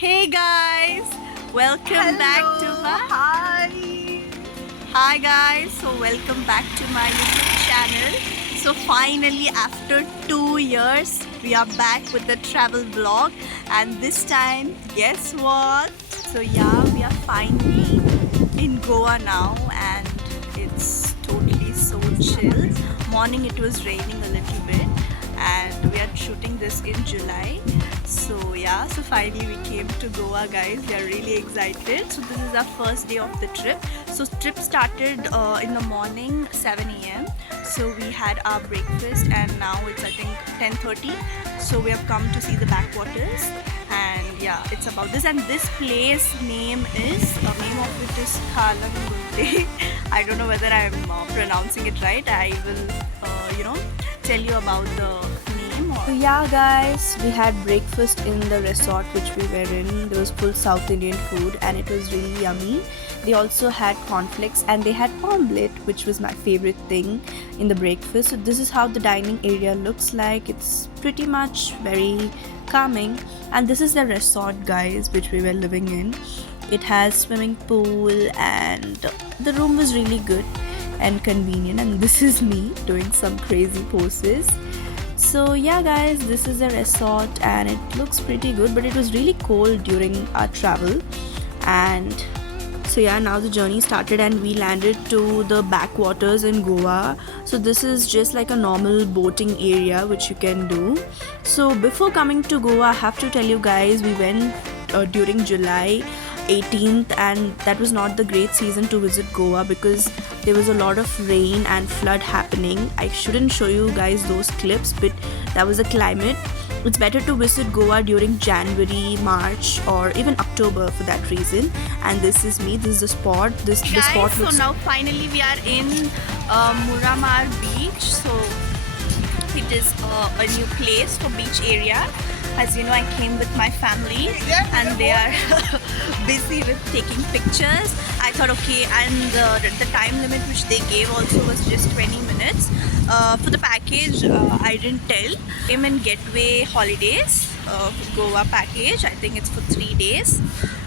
Hey guys, welcome back to my Hi guys, so welcome back to my YouTube channel. So finally after 2 years we are back with the travel vlog, and this time guess what? So yeah, we are finally in Goa now and it's totally so chill. Morning it was raining a little bit and we are shooting this in July. So yeah, so finally we came to Goa guys. We are really excited. So this is our first day of the trip. So trip started in the morning 7 a.m. So we had our breakfast and now it's I think 10:30. So we have come to see the backwaters and yeah, it's about this, and this place name name of it is Kalangunde. I don't know whether I'm pronouncing it right. I will tell you about the name. So yeah guys, we had breakfast in the resort which we were in. There was full South Indian food and it was really yummy. They also had cornflakes and they had omelette, which was my favorite thing in the breakfast. So this is how the dining area looks like. It's pretty much very calming, and this is the resort guys which we were living in. It has swimming pool and the room was really good and convenient, and this is me doing some crazy poses. So yeah guys, this is a resort and it looks pretty good, but it was really cold during our travel. And so yeah, now the journey started and we landed to the backwaters in Goa. So this is just like a normal boating area which you can do. So before coming to Goa, I have to tell you guys, we went during July 18th and that was not the great season to visit Goa because there was a lot of rain and flood happening. I shouldn't show you guys those clips, but that was the climate. It's better to visit Goa during January, March or even October for that reason. And this is me, this is the spot. The spot looks... So now finally we are in Muramar beach. So it is a new place for beach area. As you know, I came with my family and they are busy with taking pictures. I thought okay, and the time limit which they gave also was just 20 minutes. For the package, I didn't tell. I'm in Getaway Holidays Goa package. I think it's for 3 days.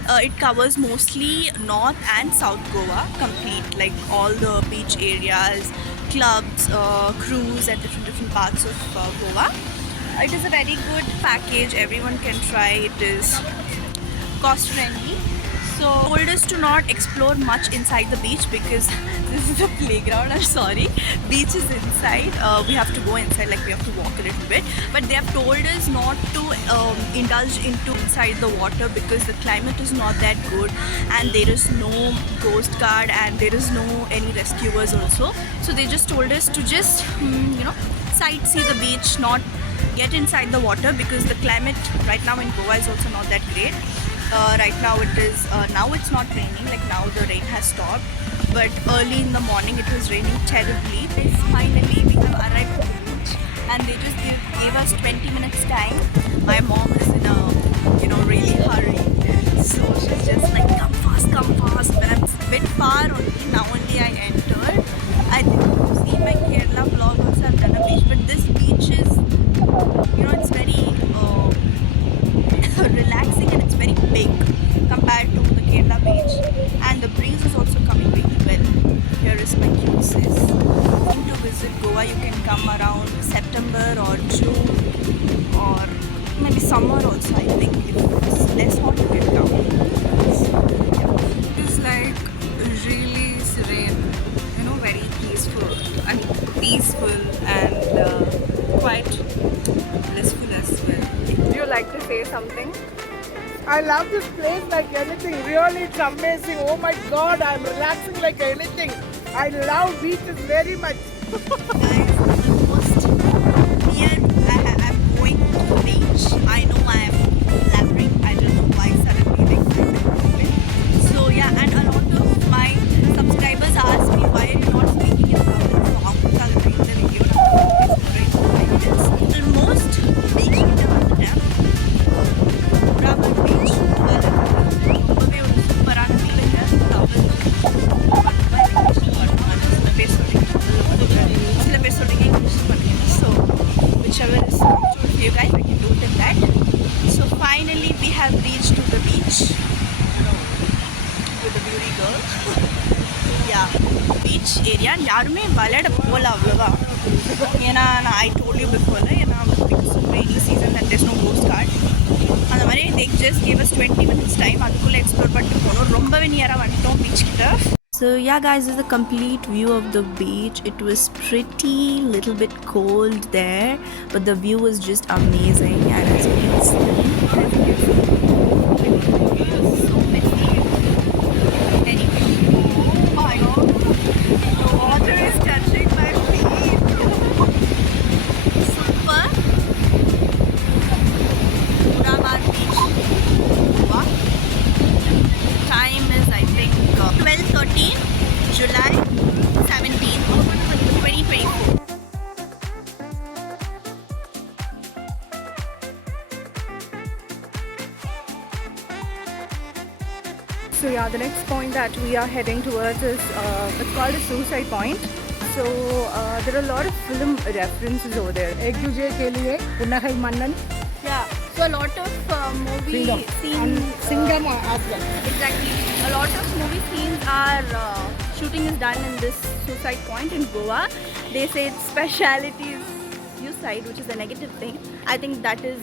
It covers mostly North and South Goa complete, like all the beach areas, clubs, cruise at different parts of Goa. It is a very good package, everyone can try. It is cost friendly. So told us to not explore much inside the beach because this is a playground. I'm sorry, beach is inside. We have to go inside, like we have to walk a little bit, but they have told us not to indulge into inside the water because the climate is not that good and there is no coast guard and there is no any rescuers also. So they just told us to just sightsee the beach, not get inside the water because the climate right now in Goa is also not that great. Right now it is now it's not raining, like now the rain has stopped, but early in the morning it was raining terribly. Finally we have arrived at the beach and they just gave us 20 minutes time. My mom is in a really hurry, so she's just like come fast, but I'm a bit far only. Now only I entered. I think you see my Kerala vlog also I've done a beach, but this beach is it's very relaxing and it's very big compared to the Kerala beach, and the breeze is also coming really well. Here is my QCs. To visit Goa, you can come around September or June or maybe summer also. I think if it's less hot you can come. It's like really serene, very peaceful. I mean peaceful and quite blissful as well. Would you like to say something? I love this place like anything. Really, it's amazing. Oh my God, I'm relaxing like anything. I love beaches very much. Guys, almost near. I'm going to the beach. I know I am blabbering. I don't know why suddenly like so yeah, and a lot of my subscribers ask me why are you not speaking in Tamil. So I'll bring the video. It's almost speaking in Tamil. Muramar beach. beach with the beauty girl. Yeah, beach area. யாருமே விளையாட போகல அவ்வளோவா. ஏன்னா I told you before, ஏன்னா because of rainy season and there's no coast guard. அந்த மாதிரி they just gave us 20 minutes time. அதுக்குள்ளே explore பண்ணிட்டு போகணும். ரொம்பவே நியராக வந்துட்டோம் பீச் கிட்ட. So yeah guys, this is a complete view of the beach. It was pretty little bit cold there, but the view was just amazing. And as you can see, so messy. Anyway, oh my god, the water is touching my feet. Super. Murabad Beach. Wow. Time is I think 12:13 July 17th 2024. So yeah, the next point that we are heading towards is it's called a suicide point. So there are a lot of film references over there. एक दूसरे के लिए पुनः Mannan Yeah, so a lot of movie scenes. Singham as well. Exactly. A lot of movie scenes are shooting is done in this suicide point in Goa. They say its speciality is suicide, which is a negative thing. I think that is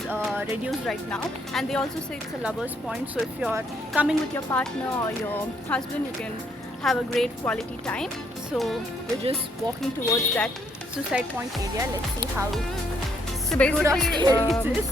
reduced right now. And they also say it's a lover's point. So if you're coming with your partner or your husband, you can have a great quality time. So we're just walking towards that suicide point area. Let's see how So good or scary it is.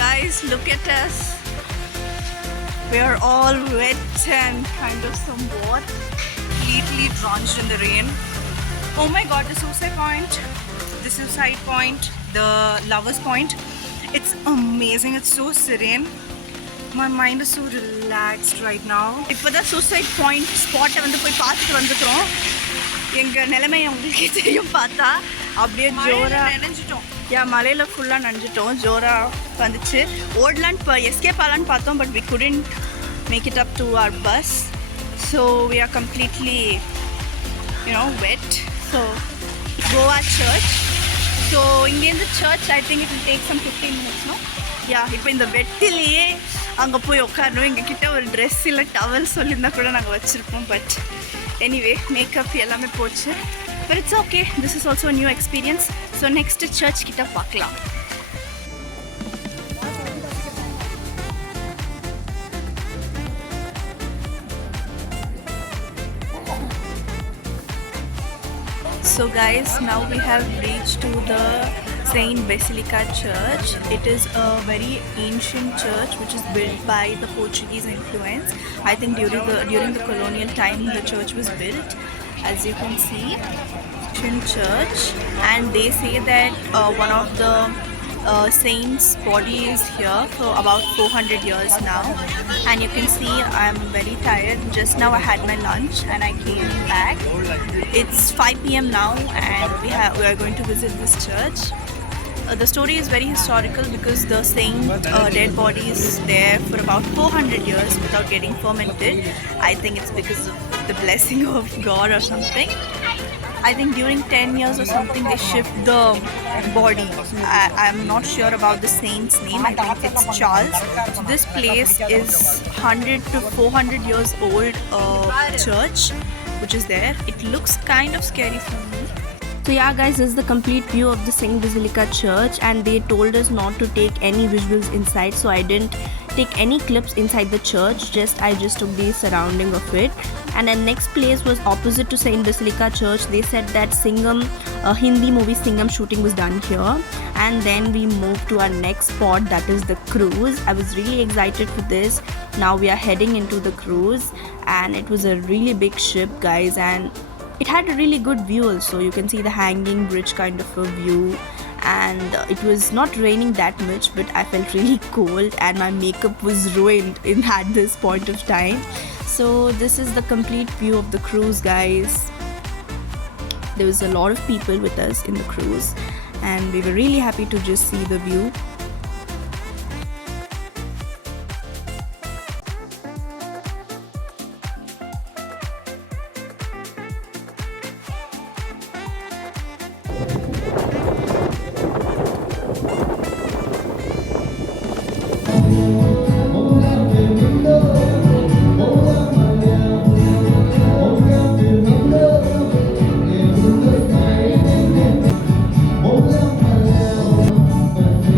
Guys, look at us. We are all wet and kind of somewhat completely drenched in the rain. Oh my god, the suicide point, the lover's point. It's amazing. It's so serene. My mind is so relaxed right now. இப்போ தான் suicide point ஸ்பாட்டை வந்து போய் பார்த்துட்டு வந்துக்கிறோம். எங்கள் நிலைமை உங்களுக்கு தெரியும் பார்த்தா. அப்படியே ஜோரா நினைஞ்சிட்டோம். மலையில் ஃபுல்லாக நனைஞ்சிட்டோம். ஜோரா வந்துச்சு. ஓடலான்னு இப்போ எஸ்கேப் ஆகலான்னு பார்த்தோம், but we couldn't make it up to our bus. So we are completely, wet. So Goa Church. So இங்கேருந்து church, I think it will take some 15 minutes, no? இப்போ இந்த வெட்டிலேயே அங்கே போய் உட்காரணும். எங்ககிட்ட ஒரு ட்ரெஸ் இல்லை டவல் சொல்லியிருந்தா கூட நாங்கள் வச்சுருப்போம். பட் எனிவே மேக்கப் எல்லாமே போச்சு. But it's okay. This is also a new experience. So next church கிட்ட பார்க்கலாம். So guys, now we have reached to the Saint Basilica Church. It is a very ancient church which is built by the Portuguese influence. I think during the colonial time the church was built. As you can see, church, and they say that one of the saint's body is here for about 400 years now. And you can see I'm very tired. Just now I had my lunch and I came back. It's 5 p.m. now and we are going to visit this church. The story is very historical because the saint dead body is there for about 400 years without getting fermented. I think it's because of the blessing of God or something. I think during 10 years or something they shift the body. I'm not sure about the saint's name. I think it's Charles. So this place is 100 to 400 years old church which is there. It looks kind of scary for me. So yeah guys, this is the complete view of the Saint Basilica Church, and they told us not to take any visuals inside, so I didn't take any clips inside the church. I just took the surrounding of it. And the next place was opposite to Saint Basilica Church. They said that Singham, Hindi movie Singham shooting was done here, and then we moved to our next spot, that is the cruise. I was really excited for this. Now we are heading into the cruise, and it was a really big ship, guys, and it had a really good view also. You can see the hanging bridge kind of a view, and it was not raining that much, but I felt really cold and my makeup was ruined at this point of time. So this is the complete view of the cruise, guys. There was a lot of people with us in the cruise, and we were really happy to just see the view.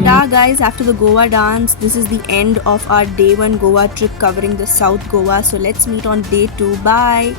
Yeah guys, after the Goa dance, this is the end of our day 1 Goa trip covering the South Goa. So let's meet on day 2. Bye.